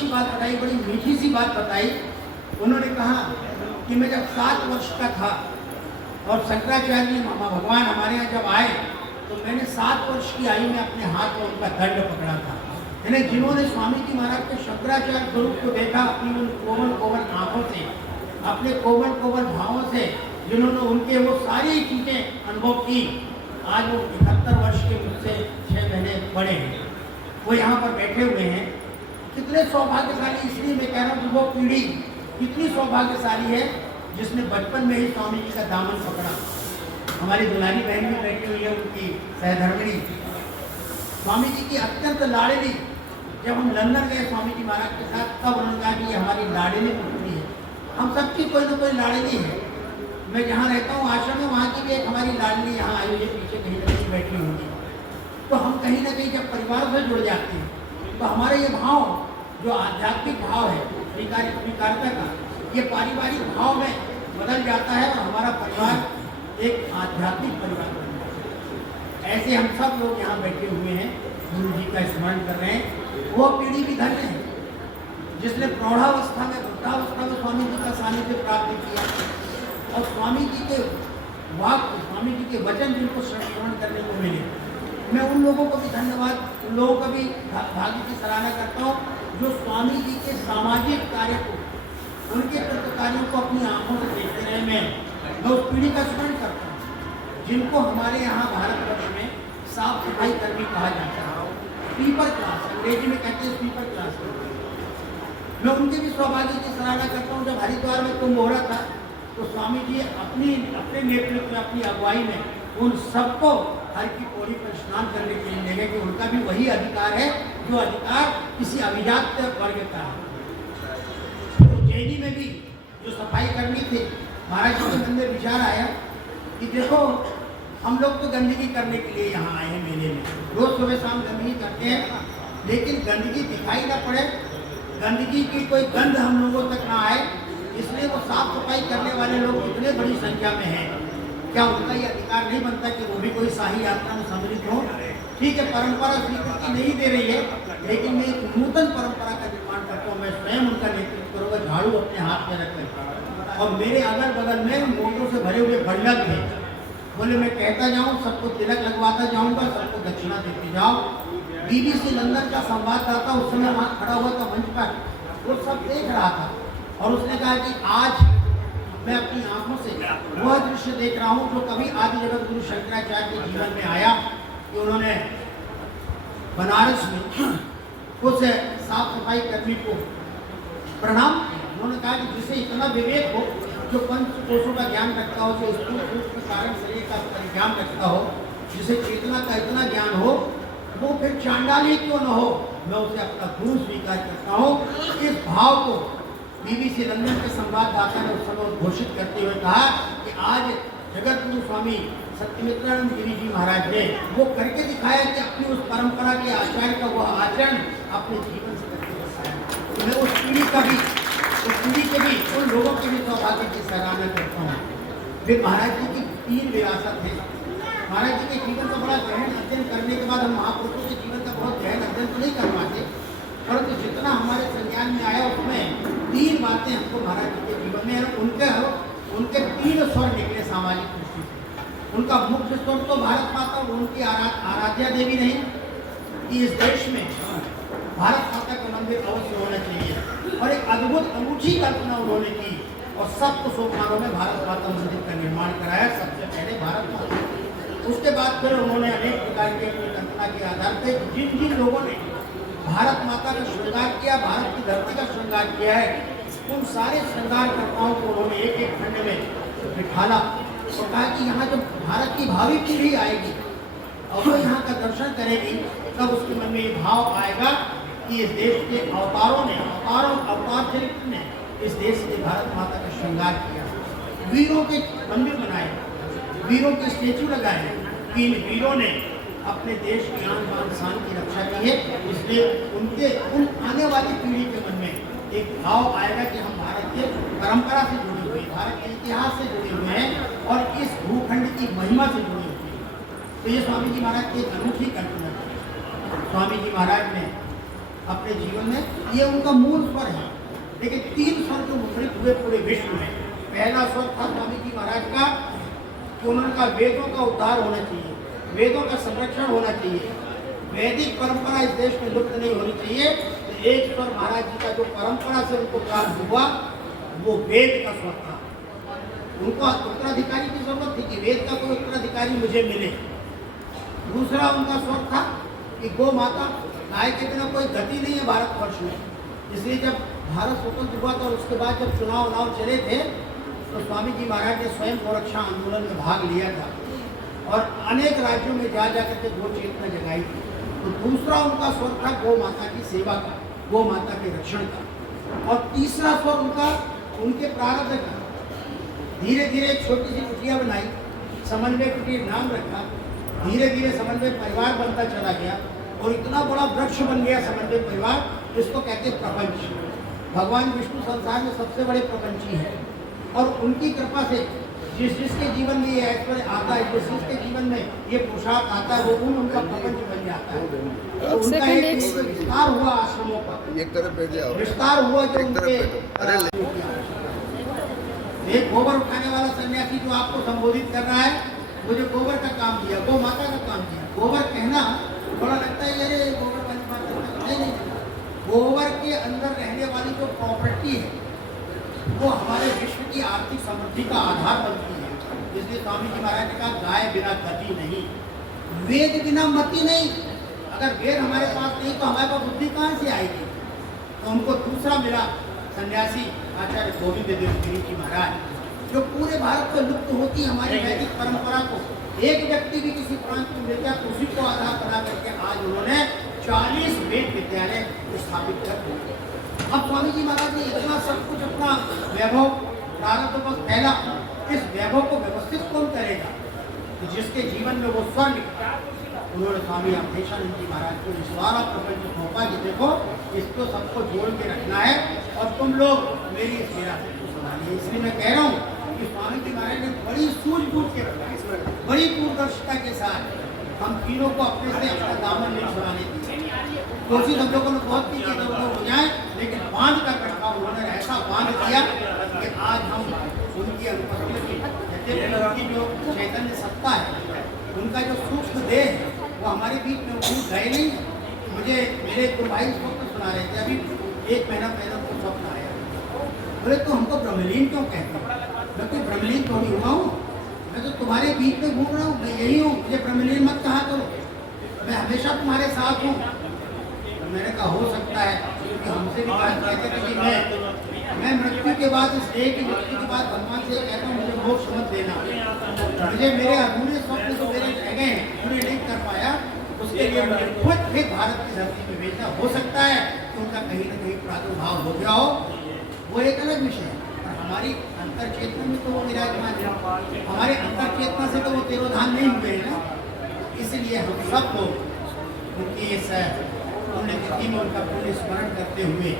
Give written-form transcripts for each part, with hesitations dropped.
अच्छी बात बताई, बड़ी मीठी सी बात बताई। उन्होंने कहा कि मैं जब 7 वर्ष का था और शंकराचार्य मामा भगवान हमारे यहाँ जब आए तो मैंने 7 वर्ष की आयु में अपने हाथ में उनका दंड पकड़ा था। यानी जिन्होंने स्वामी जी महाराज के शंकराचार्य स्वरूप को देखा अपनी उन कोमल कोमल आंखों से, अपने कोमल कोमल भावों से, जिन्होंने उनके वो सारी चीज़ें अनुभव की, आज वो 71 वर्ष के मुझसे 6 महीने बड़े हैं, वो यहाँ पर बैठे हुए हैं। कितने सौभाग्यशाली, इसलिए मैं कह रहा हूँ कि वो पीढ़ी कितनी सौभाग्यशाली है जिसने बचपन में ही स्वामी जी का दामन पकड़ा। हमारी दुलारी बहन भी बैठी हुई है, उनकी सहधर्मिणी स्वामी जी की अत्यंत लाडली। जब हम लंदन गए स्वामी जी महाराज के साथ, तब उन्होंने कहा कि ये हमारी लाडली पुत्री है। हम सबकी कोई ना कोई लाडली है। मैं जहाँ रहता हूँ आश्रम में, वहाँ की भी एक हमारी लाडली यहाँ आई हुई है, पीछे कहीं ना कहीं बैठी होंगी। तो हम कहीं ना कहीं जब परिवार से जुड़ जाते हैं तो हमारे ये भाव, जो आध्यात्मिक भाव है स्वीकारता का, ये पारिवारिक भाव में बदल जाता है और हमारा परिवार एक आध्यात्मिक परिवार बन जाता है। ऐसे हम सब लोग यहाँ बैठे हुए हैं, गुरु जी का स्मरण कर रहे हैं। वो पीढ़ी भी धन्य है जिसने प्रौढ़ावस्था में, वृद्धावस्था में स्वामी जी का सानिध्य प्राप्त किया और स्वामी जी के वाक्य, स्वामी जी के वचन जिनको श्रवण करने को मिले। मैं उन लोगों को भी धन्यवाद, उन लोगों का भी भाग्य की सराहना करता हूँ जो स्वामी जी के सामाजिक कार्य को, उनके कृत कार्यों को अपनी आंखों से देखते रहे। मैं उस पीढ़ी का स्मरण करता हूँ जिनको हमारे यहाँ भारतवर्ष में साफ सफाई कर्मी कहा जाता है, स्वीपर क्लास, अंग्रेजी में कहते हैं स्वीपर क्लास। मैं उनके भी सौभाग्य की सराहना करता हूँ। जब हरिद्वार में कुंभ हो रहा था तो स्वामी जी अपने नेतृत्व में, अपनी अगुवाई में उन सबको हर की पौड़ी पर स्नान करने के लिए ले गए कि उनका भी वही अधिकार है जो अधिकार किसी अभिजात वर्ग का है। उज्जैनी में भी जो सफाई करनी थी, महाराज जी के मन में विचार आया कि देखो हम लोग तो गंदगी करने के लिए यहाँ आए हैं मेले में, रोज सुबह शाम गंदगी करते हैं, लेकिन गंदगी दिखाई ना पड़े, गंदगी की कोई गंध हम लोगों तक ना आए, इसलिए वो साफ सफाई करने वाले लोग इतने बड़ी संख्या में हैं। क्या उनका ये अधिकार नहीं बनता कि वो भी कोई शाही यात्रा में सम्मिलित हो? ठीक है, परंपरा स्वीकृति नहीं दे रही है, लेकिन मैं एक नूतन परंपरा का निर्माण करता हूँ। मैं स्वयं उनका नेतृत्व करूँगा, झाड़ू अपने हाथ में रखकर, और मेरे अगल बगल में मोटरों से भरे हुए बल्लभ थे। बोले मैं कहता जाऊँ, सबको तिलक लगवाता जाऊँगा, सबको दक्षिणा देते जाओ। BBC लंदन का संवाददाता उस समय वहाँ खड़ा हुआ था मंच पर, वो सब देख रहा था और उसने कहा कि आज मैं अपनी आंखों से वह दृश्य देख रहा हूँ जो कभी आदि जगत गुरु शंकराचार्य के जीवन में आया कि उन्होंने बनारस में उस साफ सफाई कर्मी को प्रणाम किया। उन्होंने कहा कि जिसे इतना विवेक हो, जो पंच कोशों का ज्ञान रखता हो, जो स्थूल सूक्ष्म कारण शरीर का परिज्ञान रखता हो, जिसे चेतना का इतना ज्ञान हो, वो फिर चांडाल ही क्यों न हो, मैं उसे अपना गुरु स्वीकार करता हूँ। इस भाव को BBC लंदन के संवाददाता ने उस समय घोषित करते हुए कहा कि आज जगत गुरु स्वामी सत्यमित्रानंद गिरी जी महाराज ने वो करके दिखाया कि अपनी उस परंपरा के आचार्य का वह आचरण अपने जीवन से करके दिखाया। तो मैं उस पीढ़ी के भी उन लोगों के भी सौभाग्य की सराहना करता हूँ। फिर महाराज जी की 3 विरासत है। महाराज जी के जीवन का बड़ा गहन अध्ययन करने के बाद हम महापुरुषों के जीवन का बहुत गहन अध्ययन तो नहीं कर पाते, परंतु जितना हमारे संज्ञान में आया उसमें 3 बातें हमको महाराज जी के जीवन में, उनके 3 स्वर निकले सामाजिक दृष्टि से। उनका मुख्य स्वर तो भारत माता, उनकी आराध्या देवी नहीं कि इस देश में भारत माता का मंदिर अवश्य होना चाहिए, और एक अद्भुत अनूठी कल्पना उन्होंने की और सप्त सोपानों में भारत माता मंदिर का निर्माण कराया, सबसे पहले भारत माता। उसके बाद फिर उन्होंने अनेक प्रकार की अपनी कल्पना के आधार पर जिन जिन लोगों ने भारत माता का श्रृंगार किया, भारत की धरती का श्रृंगार किया है, उन सारे श्रृंगारकर्ताओं को उन्होंने एक एक खंड में बिठाला और कहा कि यहाँ जब भारत की भावी पीढ़ी आएगी और वो यहाँ का दर्शन करेगी, तब उसके मन में ये भाव आएगा कि इस देश के अवतार चरित्र ने इस देश के भारत माता का श्रृंगार किया, वीरों के मंदिर बनाए, वीरों के स्टेचू लगाए कि इन वीरों ने अपने देश की आन बान शान की रक्षा की है। इसलिए उन आने वाली पीढ़ी के मन में एक भाव आएगा कि हम भारत के परंपरा से जुड़े हुए, भारत के इतिहास से जुड़े हुए हैं और इस भूखंड की महिमा से जुड़े हुए हैं। तो ये स्वामी जी महाराज की एक अनूठी कल्पना थी। स्वामी जी महाराज ने अपने जीवन में, ये उनका मूल स्वर है। लेकिन 3 स्वर जो मुद्रित हुए पूरे विश्व में, पहला स्वर था स्वामी जी महाराज का कि उन्होंने कहा वेदों का उद्धार होना चाहिए, वेदों का संरक्षण होना चाहिए, वैदिक परंपरा इस देश में लुप्त नहीं होनी चाहिए। तो एक स्वर महाराज जी का जो परंपरा से उनको प्राप्त हुआ वो वेद का स्वर था। उनको उत्तराधिकारी की जरूरत थी कि वेद का कोई उत्तराधिकारी मुझे मिले। दूसरा उनका स्वर था कि गौ माता, गाय के बिना कोई गति नहीं है भारतवर्ष में। इसलिए जब भारत स्वतंत्र हुआ था और उसके बाद जब चुनाव चले थे तो स्वामी जी महाराज ने स्वयं गोरक्षा आंदोलन में भाग लिया था और अनेक राज्यों में जा कर के गौ चेतना जगाई थी। तो दूसरा उनका स्वर था गौ माता की सेवा का, गौ माता के रक्षण का। और तीसरा स्वर उनका उनके प्रारब्ध का। धीरे धीरे छोटी सी कुटिया बनाई, समन्वय कुटीर नाम रखा, धीरे धीरे समन्वय परिवार बनता चला गया और इतना बड़ा वृक्ष बन गया समन्वय परिवार, जिसको कहते हैं प्रपंच। भगवान विष्णु संसार में सबसे बड़े प्रपंची हैं और उनकी कृपा से जिसके जीवन में ये ऐश्वर्य आता है, जिसके जीवन में ये पोशाक आता है, वो उनका प्रपंच बन जाता है। तो उनका एक विस्तार हुआ आश्रमों का, विस्तार हुआ जो उनके एक गोबर उठाने वाला सन्यासी जो आपको संबोधित कर रहा है, वो जो गोबर का काम किया, गौ माता का काम किया। गोबर कहना थोड़ा लगता है अरे गोबर वाली बात नहीं, गोबर के अंदर रहने वाली जो प्रॉपर्टी है वो हमारे विश्व की आर्थिक समृद्धि का आधार बनती है। इसलिए स्वामी जी महाराज ने कहा गाय बिना गति नहीं, वेद बिना मति नहीं। अगर वेद हमारे पास नहीं तो हमारे पास बुद्धि कहाँ से आएगी। तो उनको दूसरा मिला सन्यासी आचार्य गोविंद देव गिरी जी महाराज, जो पूरे भारत में लुप्त होती हमारी वैदिक परंपरा को एक व्यक्ति भी किसी प्रांत में मिल गया तो उसी को आधार बना करके आज उन्होंने 40 वेद विद्यालय स्थापित कर दिए। अब स्वामी जी महाराज ने इतना सब कुछ अपना वैभव प्रारंभ बस पहला, इस वैभव को व्यवस्थित कौन करेगा, तो जिसके जीवन में वो स्वर निकला। उन्होंने स्वामी अवधेशानंद जी महाराज को सारा प्रपंच सौंपा कि देखो इसको सबको जोड़ के रखना है और तुम लोग मेरी इस विरासत को संभालिए। इसलिए मैं कह रहा हूँ कि स्वामी जी महाराज ने बड़ी सूझबूझ के रखा, बड़ी दूरदर्शिता के साथ हम तीनों को अपने से अपना दामन नहीं छुड़ाने दी। कोशिश हम लोगों ने बहुत की कि लोग हो जाए, लेकिन बांध कर रखा उन्होंने, ऐसा बांध दिया कि आज हम उनकी अनुपस्थिति, उनकी जो चैतन्य सत्ता है, उनका जो सूक्ष्म देह है वो हमारे बीच में भूल गए नहीं। मुझे मेरे दो भाई स्वप्न सुना रहे थे, अभी 1 महीना पहले उनको स्वप्न आया, बोले तो हमको ब्रह्मलीन क्यों कहते हैं। मैं कोई ब्रह्मलीन थोड़ी हुआ हूँ, मैं तो तुम्हारे बीच में घूम रहा हूँ, मैं यही हूँ, मुझे ब्रह्मलीन मत कहा करो, मैं हमेशा तुम्हारे साथ हूँ। मैंने कहा हो सकता है, क्योंकि हमसे भी बात कहते थे कि मैं मृत्यु के बाद, इस देह की मृत्यु के बाद भगवान से कहता हूँ मुझे मोक्ष मत देना, मुझे मेरे अधूरे स्वप्न जो मेरे रह गए हैं पूरे नहीं कर पाया, उसके लिए मुझे खुद फिर भारत की धरती में भेजना। हो सकता है कि उनका कहीं ना कहीं प्रादुर्भाव हो गया हो, वो एक अलग विषय है, पर हमारी अंतर चेतना में तो वो विराजमान है, हमारे अंतर चेतना से तो वो तिरोधान नहीं हुए हैं ना। इसलिए हम सब लोग उनकी इस पुण्य तिथि में उनका पुण्य स्मरण करते हुए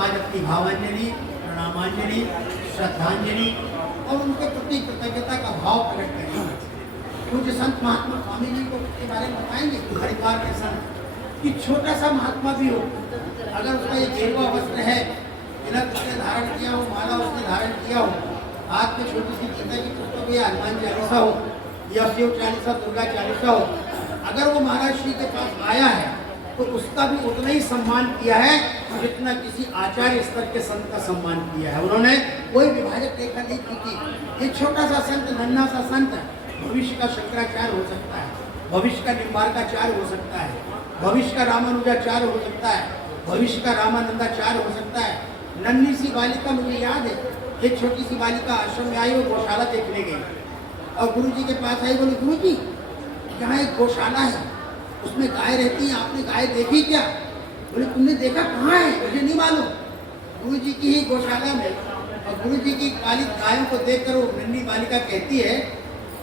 आज अपनी भावांजलि, प्रणामांजलि, श्रद्धांजलि और उनके प्रति कृतज्ञता का भाव प्रकट करेंगे। कुछ संत महात्मा स्वामी जी को के बारे में बताएंगे, हरिद्वार के संत कि छोटा सा महात्मा भी हो, अगर उसका ये गेरुआ वस्त्र है, तिलक उसने धारण किया हो, माला उसने धारण किया हो, हाथ में छोटी सी गीता की पुस्तक या हनुमान चालीसा हो या शिव चालीसा, दुर्गा चालीसा हो, अगर वो महाराज श्री के पास आया है तो उसका भी उतना ही सम्मान किया है जितना किसी आचार्य स्तर के संत का सम्मान किया है। उन्होंने कोई विभाजक रेखा नहीं की थी। एक छोटा सा संत, नन्हा सा संत भविष्य का शंकराचार्य हो सकता है, भविष्य का निम्बार्काचार्य हो सकता है, भविष्य का रामानुजाचार्य हो सकता है, भविष्य का रामानंदाचार्य हो सकता है। नन्ही सी बालिका, मुझे याद है, एक छोटी सी बालिका आश्रम में आई, वो गौशाला देखने गई और गुरु जी के पास आई, बोली गुरु जी यहाँ एक गौशाला है, उसमें गाय रहती है, आपने गाय देखी क्या। बोले तुमने देखा कहाँ है, मुझे नहीं मालूम। गुरु जी की ही गौशाला में, और गुरु जी की काली गायों को देखकर वो नन्ही बालिका कहती है,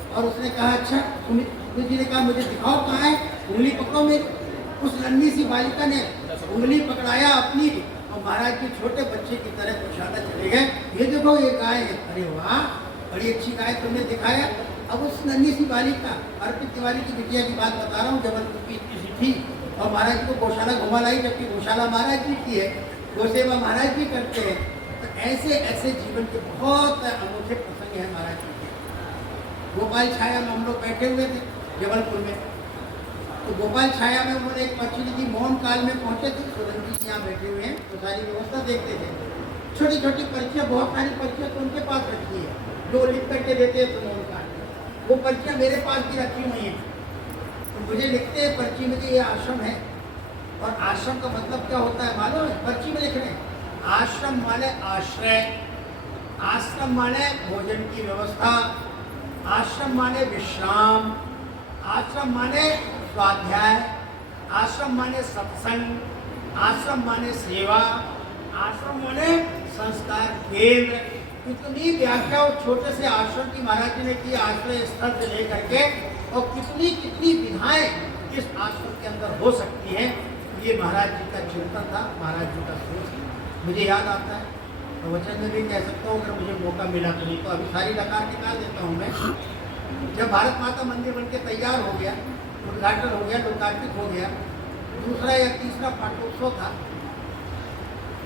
और उसने कहा अच्छा, गुरु जी ने कहा मुझे दिखाओ कहाँ है, उंगली पकड़ो मेरी। उस नन्ही सी बालिका ने उंगली पकड़ाया अपनी और महाराज के छोटे बच्चे की तरह गौशाला चले गए। ये देखो ये गाय है, अरे वाह बड़ी अच्छी गाय तुमने दिखाया। अब उस नन्ही सी बालिका, अर्पित तिवारी की बिटिया की बात बता रहा हूँ, जबलपुर की इतनी सी थी, और महाराज जी को गौशाला घुमा लाई, जबकि गौशाला महाराज जी की है, गौसेवा महाराज जी करते हैं। तो ऐसे ऐसे जीवन के बहुत अनोखे प्रसंग हैं महाराज जी के। गोपाल छाया में हम लोग बैठे हुए थे जबलपुर में, तो गोपाल छाया में उन्होंने एक पर्ची ली थी। मौन काल में पहुंचे थे, सोलंकी जी यहाँ बैठे हुए हैं, तो सारी व्यवस्था देखते थे। छोटी छोटी पर्चियाँ, बहुत सारी पर्चियाँ तो उनके पास रखी है जो लिख करके देते हैं। तो मौन काल वो पर्चियाँ मेरे पास भी रखी हुई हैं। तो मुझे लिखते हैं पर्ची में कि ये आश्रम है, और आश्रम का मतलब क्या होता है मालूम है? पर्ची में लिख रहे हैं आश्रम माने आश्रय, आश्रम माने भोजन की व्यवस्था, आश्रम माने विश्राम, आश्रम माने स्वाध्याय, आश्रम माने सत्संग, आश्रम माने सेवा, आश्रम माने संस्कार केंद्र। कितनी व्याख्या और छोटे से आश्रम की महाराज जी ने की, आश्रय स्थल से लेकर के, और कितनी कितनी विधाएं इस आश्रम के अंदर हो सकती हैं। ये महाराज जी का चिंतन था, महाराज जी का सोच। मुझे याद आता है, तो वचन में भी कह सकता हूँ अगर मुझे मौका मिला तो, नहीं तो अभी सारी लकार निकाल देता हूँ मैं। जब भारत माता मंदिर बनके तैयार हो गया, उद्घाटन हो गया, लोकार्पित हो गया, दूसरा या तीसरा पाठोत्सव था,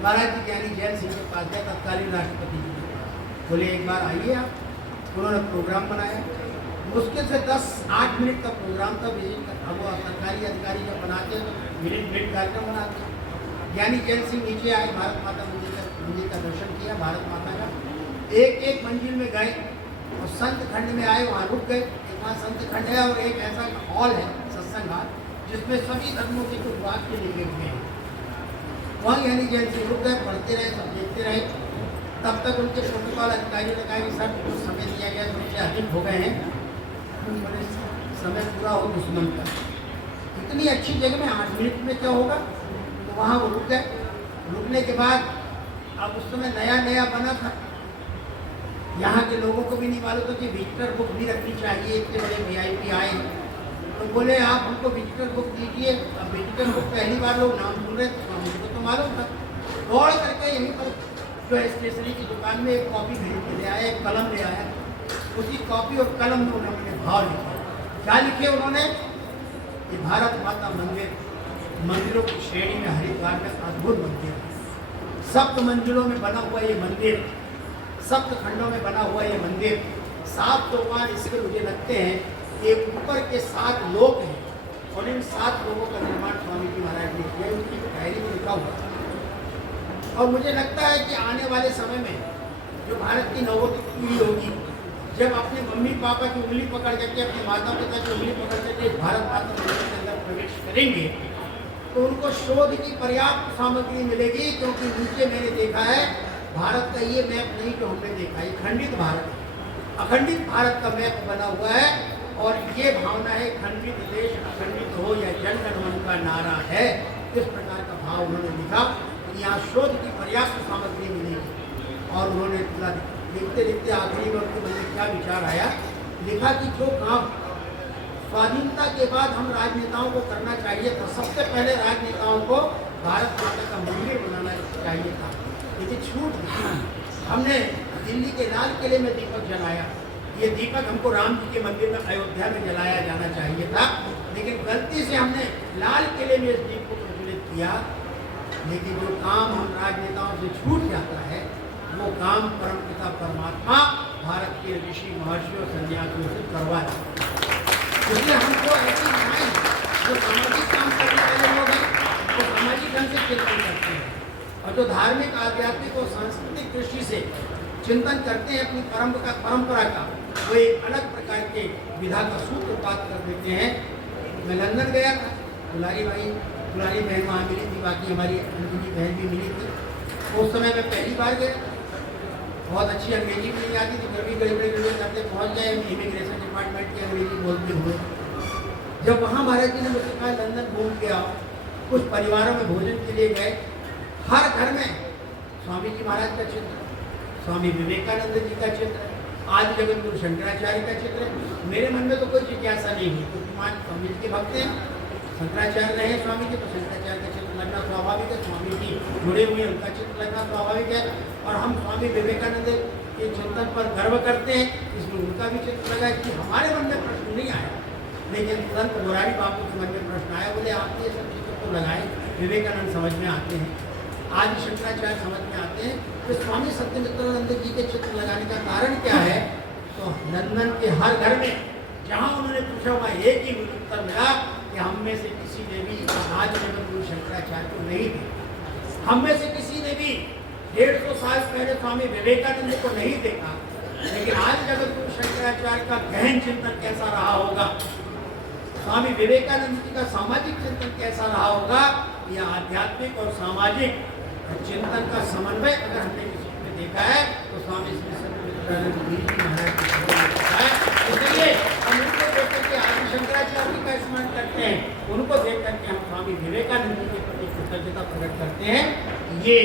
महाराज जी ज्ञानी जैन सिंह के पास गया, तत्कालीन राष्ट्रपति जी के पास। बोले एक बार आइए आप। उन्होंने प्रोग्राम बनाया, मुश्किल से 10-8 मिनट का प्रोग्राम था विजिट का। अब वो सरकारी अधिकारी जब बनाते हैं तो मिनट कार्यक्रम बनाते हैं। ज्ञानी जैन सिंह नीचे आए, भारत माता मंदिर का दर्शन किया, भारत माता का। एक एक मंजिल में गए और संत खंड में आए, वहाँ रुक गए। वहाँ संत खंड है और एक ऐसा हॉल है, सत्संग हॉल, जिसमें सभी धर्मों के कुछ वाक्य लिखे हुए हैं। वहाँ यानी जैन सिंह रुक गए, पढ़ते रहे, सब देखते रहे। तब तक उनके प्रोटोकॉल अधिकारियों ने कहा कि सर कुछ समय दिया गया, थोड़े अधिक हो गए हैं, बड़े समय पूरा हो दुश्मन का। इतनी अच्छी जगह में 8 मिनट में क्या होगा? तो वहाँ वो रुक गए। रुकने के बाद अब उस समय नया नया बना था, यहाँ के लोगों को भी नहीं मालूम था कि विजिटर बुक भी रखनी चाहिए। इतने बड़े VIP आए तो बोले आप हमको विजिटर बुक दीजिए। अब विजिटर बुक पहली बार लोग नाम सुन रहे थे, मुझको तो मालूम था। दौड़ करके यहीं पर जो है स्टेशनरी की दुकान में एक कॉपी खरीद के ले आया, एक कलम ले आया। उसी कॉपी और कलम में उन्होंने भाव लिखे। क्या लिखे उन्होंने? कि भारत माता मंदिर मंदिरों की श्रेणी में हरिद्वार में अद्भुत मंदिर, 7 मंजिलों में बना हुआ ये मंदिर, 7 खंडों में बना हुआ ये मंदिर, 7 सोपान इसके मुझे लगते हैं कि ऊपर के 7 लोक हैं, और इन 7 लोगों का निर्माण स्वामी जी महाराज ने किया। उनकी डायरी में लिखा हुआ। और मुझे लगता है कि आने वाले समय में जो भारत की नवोदित पीढ़ी होगी, जब अपने मम्मी पापा की उंगली पकड़ करके, अपने माता पिता की उंगली पकड़ करके भारत माता मंदिर के अंदर प्रवेश करेंगे, तो उनको शोध की पर्याप्त सामग्री मिलेगी। क्योंकि नीचे मैंने देखा है भारत का ये मैप नहीं जो हमने देखा है, खंडित भारत, अखंडित भारत का मैप बना हुआ है। और ये भावना है खंडित देश अखंडित हो या जन गण मन का नारा है, इस प्रकार का भाव उन्होंने लिखा। यहाँ शोध की पर्याप्त सामग्री मिलेगी। और उन्होंने लिखते लिखते आखिरी में उनके मन में क्या विचार आया, लिखा कि जो काम स्वाधीनता के बाद हम राजनेताओं को करना चाहिए था, सबसे पहले राजनेताओं को भारत माता का मंदिर बनाना चाहिए था, लेकिन छूट गई। हमने दिल्ली के लाल किले में दीपक जलाया, ये दीपक हमको राम जी के मंदिर में अयोध्या में जलाया जाना चाहिए था, लेकिन गलती से हमने लाल किले में इस दीप को प्रज्वलित किया। लेकिन जो काम हम राजनेताओं से छूट जाता है, वो काम परमपिता परमात्मा भारत के ऋषि महर्षियों सन्यासियों से करवाया। इसलिए हमको ऐसी बनाए जो सामाजिक काम करने वाले लोग हैं, वो सामाजिक ढंग से चिंतन करते हैं, और जो धार्मिक आध्यात्मिक और सांस्कृतिक दृष्टि से चिंतन करते हैं अपनी परंपरा का, वो एक अलग प्रकार के विधा का सूत्रपात कर देते हैं। मैं लंदन गया था, दुलारी बहन वहाँ मिली थी, बाकी हमारी अंजलि बहन भी मिली थी। उस समय मैं पहली बार गया, बहुत अच्छी अंग्रेजी भी नहीं आती थी, फिर भी गड़बड़े करते पहुँच गए इमिग्रेशन डिपार्टमेंट की अंग्रेजी बोलते हुए। जब वहाँ महाराज जी ने मुझसे कहा लंदन घूम के आओ, कुछ परिवारों में भोजन के लिए गए, हर घर में स्वामी जी महाराज का चित्र, स्वामी विवेकानंद जी का चित्र, आदि जगत गुरु शंकराचार्य का चित्र। मेरे मन में तो कोई जिज्ञासा नहीं हुई, क्योंकि मान स्वामी जी के भक्त हैं, शंकराचार्य रहे स्वामी जी, तो शंकराचार्य का चित्र लगना स्वाभाविक है, स्वामी जी जुड़े हुए उनका चित्र लगना स्वाभाविक है। और हम स्वामी विवेकानंद के चिंतन पर गर्व करते हैं, इसलिए उनका भी चित्र लगा। कि हमारे मन में प्रश्न नहीं आया, लेकिन तुरंत मुरारी बापू के मन में प्रश्न आया, बोले आपके सब चित्र चित्र लगाए, विवेकानंद समझ में आते हैं, आदि शंकराचार्य समझ में आते हैं। तो स्वामी सत्यमित्रानंद जी के चित्र लगाने का कारण क्या है? तो लंदन के हर घर में जहाँ उन्होंने पूछा वहाँ एक ही उत्तर मिला कि हम में से किसी ने भी आदि जगत गुरु शंकराचार्य को नहीं देखा, हम में से किसी ने भी 150 साल पहले स्वामी विवेकानंद को नहीं देखा, लेकिन आज जगत गुरु शंकराचार्य का गहन चिंतन कैसा रहा होगा, स्वामी विवेकानंद जी का सामाजिक चिंतन कैसा रहा होगा, यह आध्यात्मिक और सामाजिक चिंतन का समन्वय अगर हमने किसी में देखा है तो स्वामी सत्यमित्रानंद जी महाराज है। इसलिए हम उनको देख करके आदि शंकराचार्य का स्मरण करते हैं, उनको देख करके हम स्वामी विवेकानंद जी के प्रति कृतज्ञता प्रकट करते हैं। ये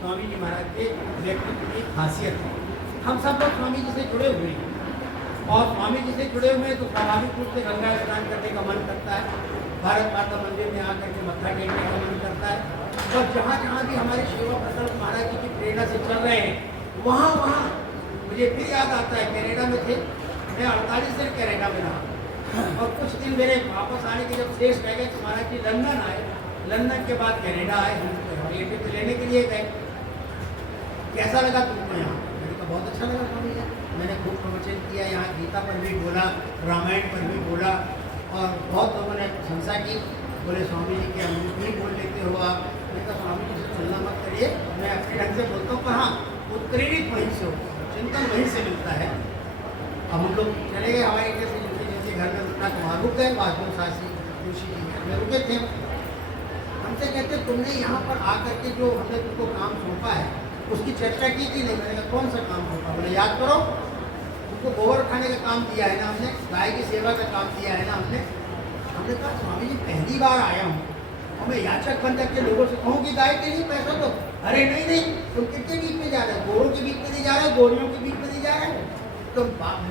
स्वामी जी महाराज के व्यक्तित्व की खासियत है। हम सब लोग स्वामी जी से जुड़े हुए हैं और स्वामी जी से जुड़े हुए हैं तो स्वाभाविक रूप से गंगा स्नान करने का मन करता है, भारत माता मंदिर में आकर के मत्था टेकने का मन करता है। और जहाँ जहाँ भी हमारे सेवा प्रकल्प महाराज जी की प्रेरणा से चल रहे हैं, वहाँ वहाँ मुझे फिर याद आता है, कनाडा में थे, मैं 48 दिन कनाडा में रहा और कुछ दिन मेरे वापस आने के जब शेष रह गए तो महाराज जी लंदन आए, लंदन के बाद कनाडा आए, हम रिलेटिव लेने के लिए गए। कैसा लगा तुमको यहाँ? मैंने कहा बहुत अच्छा लगा स्वामी जी, मैंने खूब प्रवचन किया, यहाँ गीता पर भी बोला, रामायण पर भी बोला और बहुत लोगों ने प्रशंसा की। बोले स्वामी जी के हम भी बोल लेते हो आप? मैंने कहा स्वामी जी से तुलना मत करिए, मैं अपने ढंग से बोलता हूँ, पर हाँ उत्प्रेरित वहीं से हो, चिंतन वहीं से मिलता है। अब हम लोग चले गए हवाई अड्डे से, जिनके घर में रुकना तो वहाँ रुक गए, वासु सासी ऋषि जी घर में रुके थे। हमसे कहते तुमने यहाँ पर आकर के जो हमने तुमको काम सौंपा है उसकी चर्चा की कि नहीं? मैंने कहा कौन सा काम सौंपा? बोले याद करो, तुमको गोबर उठाने का काम दिया है ना हमने, गाय की सेवा का काम दिया है ना हमने। हमने कहा स्वामी जी पहली बार आया हूँ और मैं याचक बन करके लोगों से कहूँ कि गाय के लिए पैसा दो। अरे नहीं नहीं, तुम कितने बीच में जा रहे हो? गोरों के बीच में नहीं जा रहे, गोरियों के बीच में नहीं जा रहे हो। तो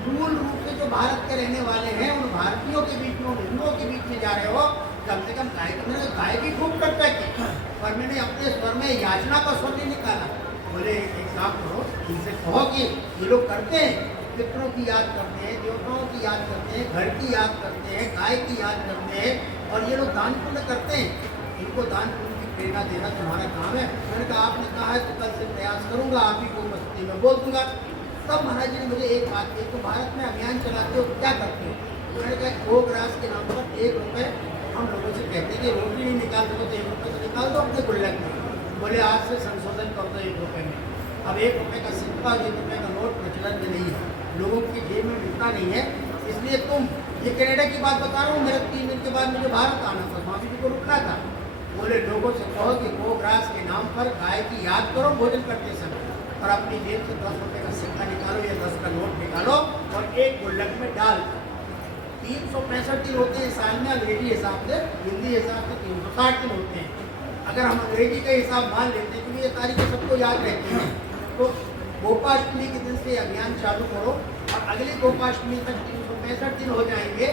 मूल रूप से जो भारत के रहने वाले हैं उन भारतीयों के बीच में, उन हिंदुओं के बीच में जा रहे हो, कम से कम गाय को। मैंने गाय की खूब चर्चा की, पर मैंने अपने स्वर में याचना का स्वर नहीं निकाला। बोले एक काम करो, इनसे कहो कि ये लोग करते हैं, पितरों की याद करते हैं, देवताओं की याद करते हैं, घर की याद करते हैं, गाय की याद करते हैं और ये लोग दान पुण्य करते हैं, इनको दान पुण्य की प्रेरणा देना तुम्हारा काम है। मैंने कहा आपने कहा है तो कल से प्रयास करूंगा, आप ही को मस्ती में बोल दूंगा। तब महाराज जी ने मुझे एक बात कही, तो भारत में अभियान चलाते हो क्या करते हो? मैंने कहा गोग्रास के नाम पर 1 रुपये हम लोगों से कहते हैं कि रोटी नहीं निकाल सको तो 1 रुपये तो निकाल दो अपने गुल्लक में। बोले आज से संशोधन कर दो 1 रुपये में। अब 1 रुपये का सिक्का, 1 रुपये का नोट प्रचलन में नहीं है, लोगों की जेब में मिलता नहीं है। इसलिए तुम, ये कनाडा की बात बता रहा हूँ, मेरे 3 दिन के बाद मुझे भारत आना था, स्वामी जी को रुकना था। बोले लोगों से कहो कि गोग्रास के नाम पर गाय की याद करो भोजन करते समय, और अपनी जेब से 10 रुपये का सिक्का निकालो या 10 का नोट निकालो और एक गुल्लक में डाल। 365 दिन होते हैं साल में अंग्रेजी हिसाब से, हिंदी हिसाब से 360 दिन होते हैं। अगर हम अंग्रेजी का हिसाब मान लेते हैं, क्योंकि ये तारीखें सबको याद रहती हैं, तो गोपाष्टमी के दिन से अभियान चालू करो और अगली गोपाष्टमी तक 365 दिन हो जाएंगे।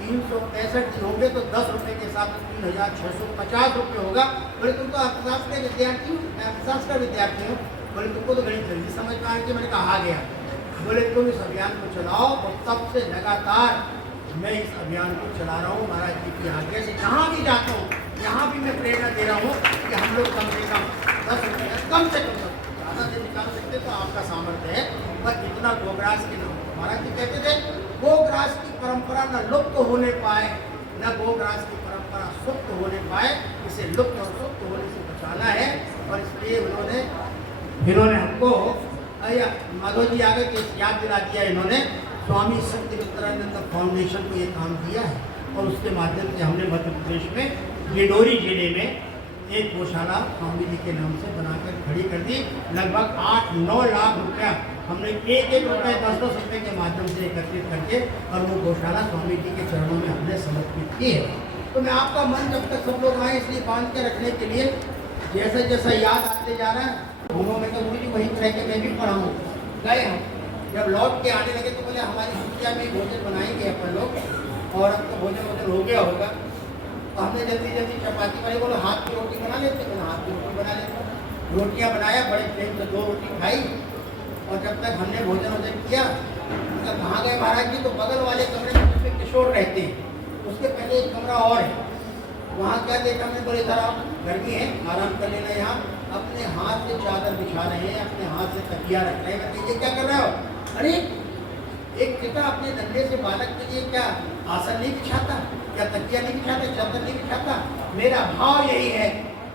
365 दिन होंगे तो 10 रुपये के साथ 3650 रुपये होगा। बोले तुम तो अर्थशास्त्र के विद्यार्थी हो, मैं अर्थशास्त्र का विद्यार्थी हूँ। बोले तुमको तो गणित जल्दी समझ में आ गया। मैंने कहा आ गया। बोले तुम इस अभियान को चलाओ, और तब से लगातार मैं इस अभियान को चला रहा हूँ महाराज जी की आज्ञा से। जहाँ भी जाता हूँ यहाँ भी मैं प्रेरणा दे रहा हूँ कि हम लोग कम से कम 10 रुपये कम से कम, ज़्यादा से निकाल सकते तो आपका सामर्थ्य है, पर इतना गोग्रास के नाम महाराज जी कहते थे गोग्रास की परंपरा न लुप्त होने पाए, न गोग्रास की परंपरा सुप्त होने पाए, इसे लुप्त और सुप्त होने से बचाना है। और इसलिए इन्होंने हमको माधव जी आगे के याद दिला दिया, इन्होंने स्वामी सत्यमित्रानंद फाउंडेशन को ये काम दिया है और उसके माध्यम से हमने मध्य प्रदेश में डिंडोरी जिले में एक गौशाला स्वामी जी के नाम से बनाकर खड़ी कर दी। लगभग 8-9 लाख रुपया हमने एक रुपये 10-10 रुपये के माध्यम से एकत्रित करके और वो गौशाला स्वामी जी के चरणों में हमने समर्पित की है। तो मैं आपका मन जब तक सब लोग आए इसलिए बांध के रखने के लिए, जैसा जैसा याद आते जा रहा है घूमों में तो मुझे वहीं रह के मैं भी पढ़ा हूँ। गए हम जब लौट के आने लगे तो बोले हमारी कुटिया में भोजन बनाएंगे अपन लोग, और अब तो भोजन हो गया होगा। तो हमने जल्दी जल्दी चपाती वाले बोलो हाथ की रोटी बना लेते, मैंने हाथ की रोटी बना लेते, रोटियाँ बनाया, बड़े प्रेम से 2 रोटी खाई। और जब तक हमने भोजन किया, तो कहाँ गए महाराज जी? तो बगल वाले कमरे में उसमें किशोर रहते हैं, उसके पहले एक कमरा और है, वहाँ क्या देखा मैं, बोले इधर आओ, गर्मी है, आराम कर लेना यहाँ। अपने हाथ से चादर बिछा रहे हैं, अपने हाथ से तकिया रख रहे हैं। मैं ये क्या कर रहे हो? अरे एक पिता अपने नन्हे से बालक के लिए क्या आसन नहीं बिछाता, क्या तकिया नहीं बिछाता, चादर नहीं बिछाता? मेरा भाव यही है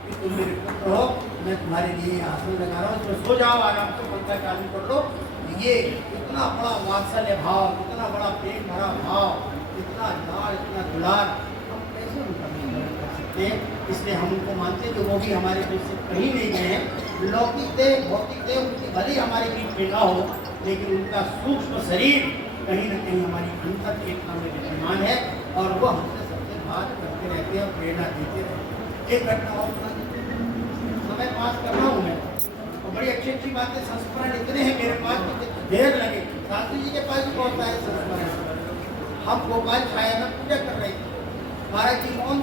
कि तुम मेरे पुत्र हो, मैं तुम्हारे लिए आसन लगा रहा हूँ, तो सो जाओ आराम से, पंखा चालू कर लो। ये इतना बड़ा वात्सल्य भाव, इतना बड़ा प्रेम भरा भाव, इतना लाड़, इतना दुलार हम कैसे उनका वर्णन कर सकते हैं? इसलिए हम उनको मानते हैं कि वो भी हमारे बीच से कहीं नहीं गए हैं। लौकिक देह, भौतिक देह उनकी भले ही हमारे बीच में ना हो, लेकिन उनका सूक्ष्म शरीर कहीं न कहीं हमारी अंतर चेतना में विद्यमान है और वो हमसे सबसे बात करते रहते हैं और प्रेरणा देते रहते हैं। एक घटना और समय पास कर रहा हूँ मैं, और बड़ी अच्छी अच्छी बातें, संस्मरण इतने हैं मेरे पास कि ढेर लगे। शास्त्री जी के पास भी बहुत सारे संस्मरण। हम गोपाल छाया में पूजा कर रहे थे, महाराज जी कौन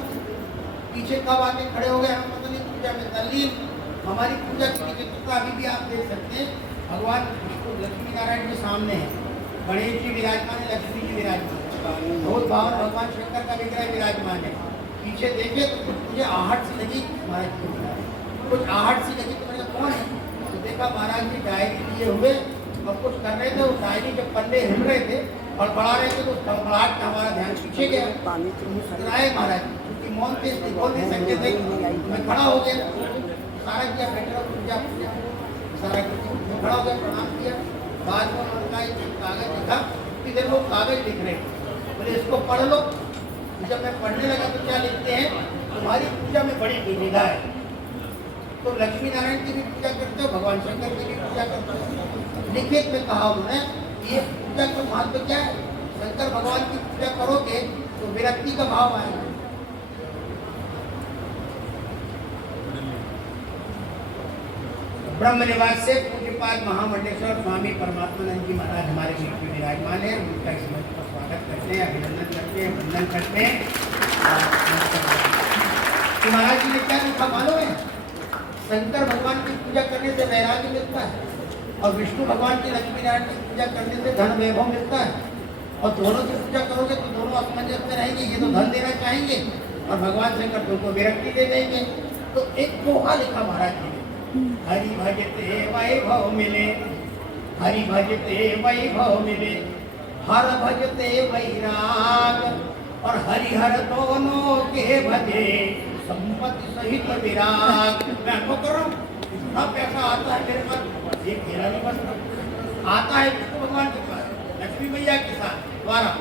पीछे कब आके खड़े हो गए, हम पता नहीं, पूजा में तल्लीन, हमारी पूजा की चित्रता अभी भी आप देख सकते हैं। भगवान विष्णु लक्ष्मी नारायण के सामने है, गणेश जी विराजमान है, लक्ष्मी जी विराजमान, बहुत बावन भगवान शंकर का विग्रह विराजमान है। पीछे देखे तो मुझे आहट सी लगी, महाराज जी कुछ आहट सी लगी, तो मैंने कहा कौन है? तो देखा महाराज जी डायरी लिए हुए और कुछ कर रहे थे। उस डायरी के पन्ने हिल रहे थे और बढ़ा रहे थे, तो खड़खड़ाहट का हमारा ध्यान पीछे गया। मुस्कुराए महाराज जी, क्योंकि मौन थे, बोल नहीं सकते थे। मैं खड़ा हो गया, सारा किया, बैठ रहा, पूजा पूजा सारा किया, खड़ा हो गया, प्रणाम किया। बाद में उन्होंने एक कागज लिखा, इधर वो कागज लिख रहे, बोले इसको पढ़ लो। जब मैं पढ़ने लगा तो क्या लिखते हैं, तुम्हारी पूजा में बड़ी विविधता है। तो लक्ष्मी नारायण की भी पूजा करते हो, भगवान शंकर की भी पूजा करते हो। लिखित में कहा उन्होंने, ये पूजा का महत्व क्या है? शंकर भगवान की पूजा करोगे तो विरक्ति का भाव आएगा। ब्रह्म निवास से पूज्यपाद महामंडलेश्वर स्वामी परमात्मानंद जी महाराज हमारे बीच में विराजमान है। उनका इस मंच पर स्वागत करते हैं, अभिनंदन करते हैं, वंदन करते हैं। तो महाराज जी ने क्या लिखा मालूम है? शंकर भगवान की पूजा करने से वैराग्य मिलता है और विष्णु भगवान की लक्ष्मी नारायण की पूजा करने से धन वैभव मिलता है। और दोनों की पूजा करोगे तो दोनों असमंजस में रहेंगे। ये तो धन देना चाहेंगे और भगवान शंकर तुमको विरक्ति दे देंगे। तो एक दोहा लिखा महाराज जी ने, हरि भजते वैभव मिले, हरि भजते वैभव मिले, हर भजते वैराग, और हरिहर दोनों के भजे संपत्ति सहित विराग। मैं अनुभव कर रहा हूँ, इतना पैसा आता है मेरे पास, एक घेरा नहीं बसता, आता है विष्णु भगवान के पास, लक्ष्मी मैया के साथ द्वारा,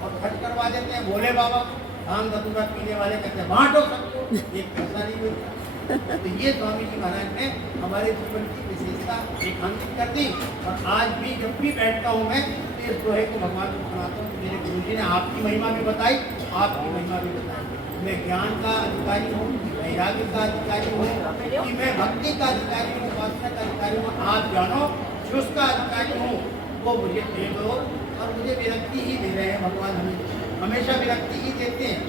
और खर्च करवा देते हैं भोले बाबा। धाम धतूरा पीने वाले कहते हैं बांटो सबको, एक पैसा नहीं मिलता। तो ये स्वामी जी महाराज ने हमारे जीवन की विशेषता रेखांकित कर दी। और आज भी जब भी बैठता हूँ मैं तो इस दोहे को भगवान को सुनाता हूँ। मेरे गुरु जी ने आपकी महिमा भी बताई, आपकी महिमा भी बताई। मैं ज्ञान का अधिकारी हूँ, वैराग्य का अधिकारी हूँ, कि मैं भक्ति का अधिकारी हूँ, उपासना का अधिकारी हूँ। आप जानो जिसका अधिकारी हूँ वो मुझे दे दो। और मुझे विरक्ति ही दे रहे हैं भगवान, हमें हमेशा विरक्ति ही देते हैं।